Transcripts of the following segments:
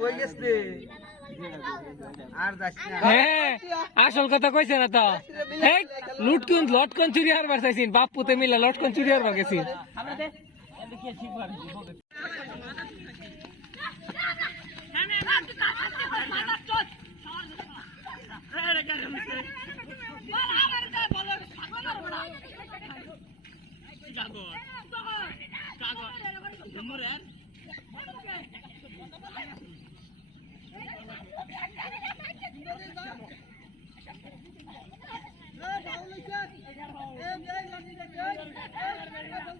কই গেছে? আর যাস না। হ্যাঁ আসল কথা কইছে না তো। এই লুটকুন লটকন চুরি হারবার চাইছিন বাপুতে মিলে লটকন চুরি হারবার এই এই লাগি দে এই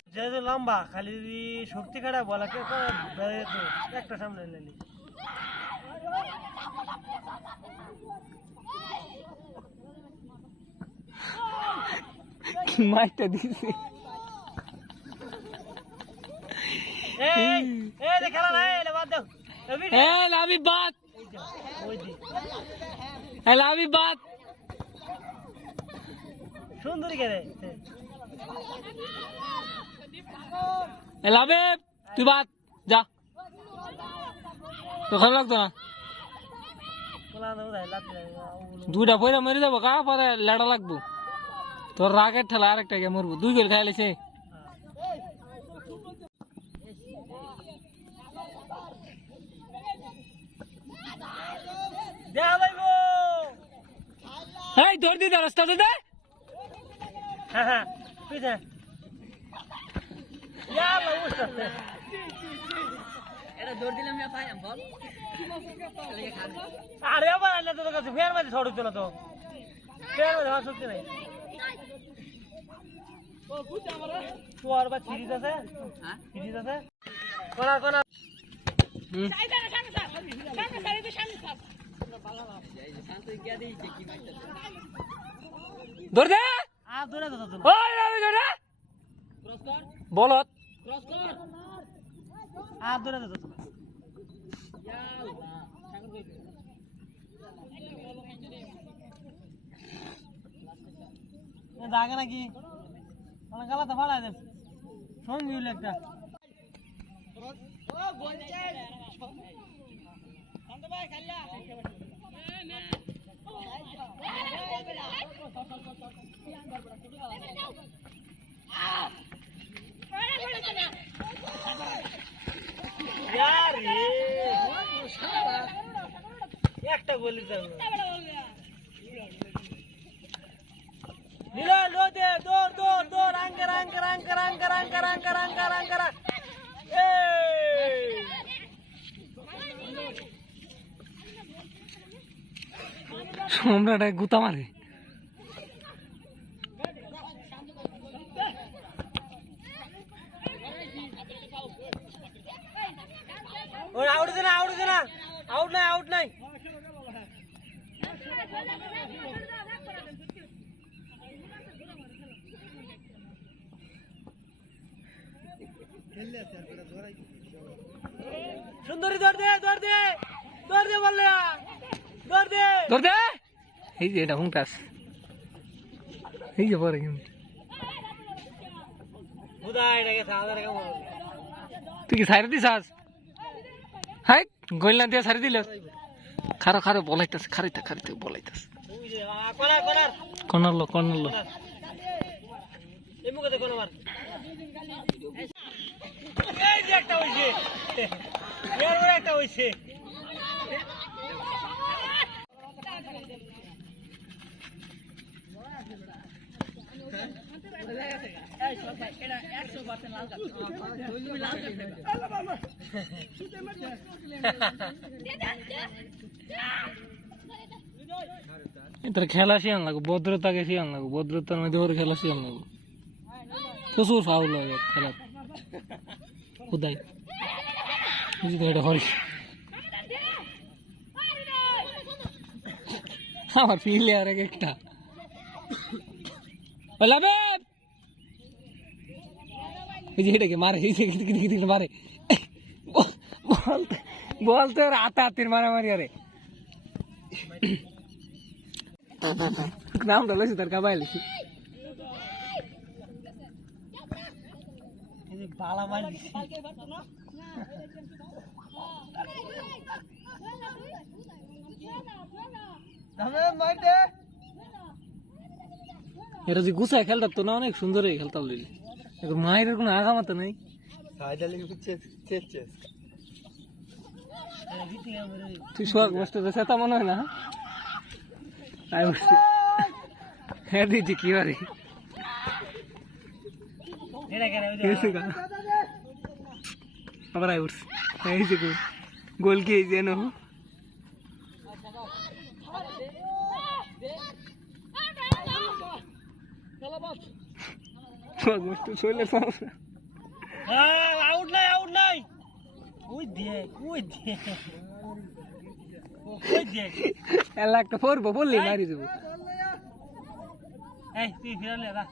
যেহেতু লম্বা খালি যদি শক্তি খাটা বলা কে একটা সামনে নিলি বাদ বাদ। সুন্দরী কে রে? এ লাভে তুই বাত যা। তো ভালো লাগতো না? দুইটা পয়সা মরে যাব কা পরে লেড়া লাগবো। তোর রাগের ঠেলা আরেকটা গিয়ে মরবো দুই গোল খাই লেছে। এই, দৌড় দিতে রাস্তা দে। হ্যাঁ হ্যাঁ আরে আবার আনলে তোর কাছে ফের মাঝে ছড় হচ্ছে না তো ফের মাঝে হওয়ার শক্তি নাই তোর বা সিরিজ আছে সিরিজ আছে কোনা কোনা দৌড় দে আর দূরে তো ক্রস কর আর ধরে নাকি? মানে গালা তো ভালো আছে শোন গিয়ে একটা। ও একটা গোলি দাও নিলা লো দে দৌড় দৌড় দৌড় আঙ্কার আঙ্কার আঙ্কার আঙ্কার আঙ্কার আঙ্কার আঙ্কার আঙ্কার আঙ্কার এই সম্রাট এক গুতা মারে ওই আউট দে না আউট দে না আউট নাই আউট নাই সুন্দরী দৌড় দে দে বললে দৌড় দে। দৌড় দে। এই যে এটা হুংটাস এই যে পরে কিন্তু। তুই কি সাইরে দিস হাই গইলা দিয়ে সারি দিল। খারো খারো বলাইতেছে খারিতে খারিতে বলাইতেছে। কনারলো কনারলো এটার খেলা শিয়ান লাগবো, ভদ্রতাকে শিয়ান লাগবো, ভদ্রতার মধ্যে ওর খেলা শিয়ান লাগবো। প্রচুর ফাউল লাগে খেলা খুদাই বুঝি তো এটা হরি আমার প্লেয়ার এক একটা। লাবে যে এটাকে মারে? মারে। বল বলতে ওর হাতে হাতির মারামারি আরে। নাম ধরলেছি তোর কাবাই লিখি এরা যে গুছায় খেলতা তো না, অনেক সুন্দর খেলতাম লিলি এখন মায়ের কোনো আগামাতে নাই? তুই শোক বসতে তো সেটা মনে হয় না? আই বসছি হ্যাঁ দিদি, কি বারে আবার আই উঠছি এই যে গোল। কি এই যে নো শোক বসতে শৈলের সমস্যা। আউট নাই আউট নাই। ওই দে ওই দে ওই দে এলা একটা পড়ব বললি মারি দেবো। এই তুই ফিরালে দা